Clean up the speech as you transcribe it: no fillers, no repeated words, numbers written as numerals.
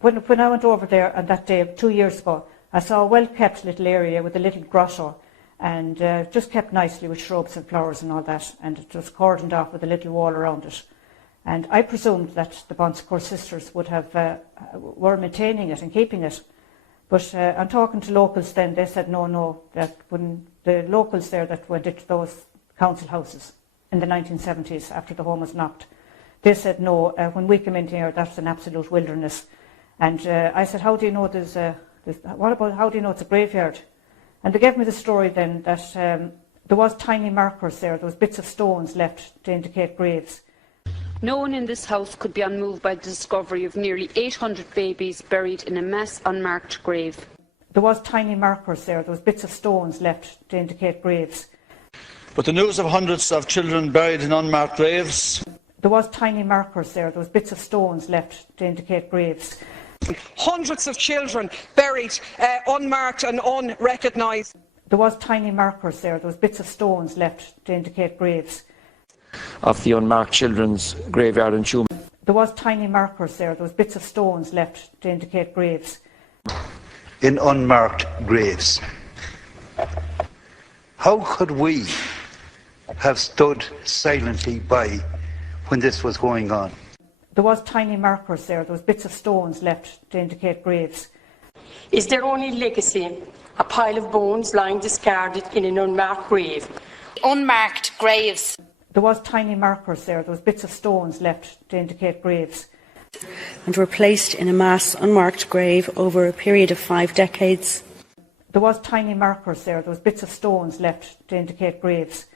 when I went over there on that day 2 years ago, I saw a well-kept little area with a little grotto, and just kept nicely with shrubs and flowers and all that, and it was cordoned off with a little wall around it. And I presumed that the Bonsecourt sisters were maintaining it and keeping it. But on talking to locals then, they said no, that when the locals there that went into those council houses in the 1970s after the home was knocked, they said no, when we came in here, that's an absolute wilderness. And I said, how do you know how do you know it's a graveyard? And they gave me the story then that there was tiny markers there was bits of stones left to indicate graves. No one in this house could be unmoved by the discovery of nearly 800 babies buried in a mass unmarked grave. There was tiny markers there was bits of stones left to indicate graves. But the news of hundreds of children buried in unmarked graves. There was tiny markers there was bits of stones left to indicate graves. Hundreds of children buried unmarked and unrecognised. There was tiny markers there was bits of stones left to indicate graves. Of the unmarked children's graveyard in Tuam. There was tiny markers there was bits of stones left to indicate graves. In unmarked graves. How could we have stood silently by when this was going on? There was tiny markers there was bits of stones left to indicate graves. Is their only legacy a pile of bones lying discarded in an unmarked grave? Unmarked graves. There was tiny markers there was bits of stones left to indicate graves. And were placed in a mass unmarked grave over a period of 5 decades. There was tiny markers there was bits of stones left to indicate graves.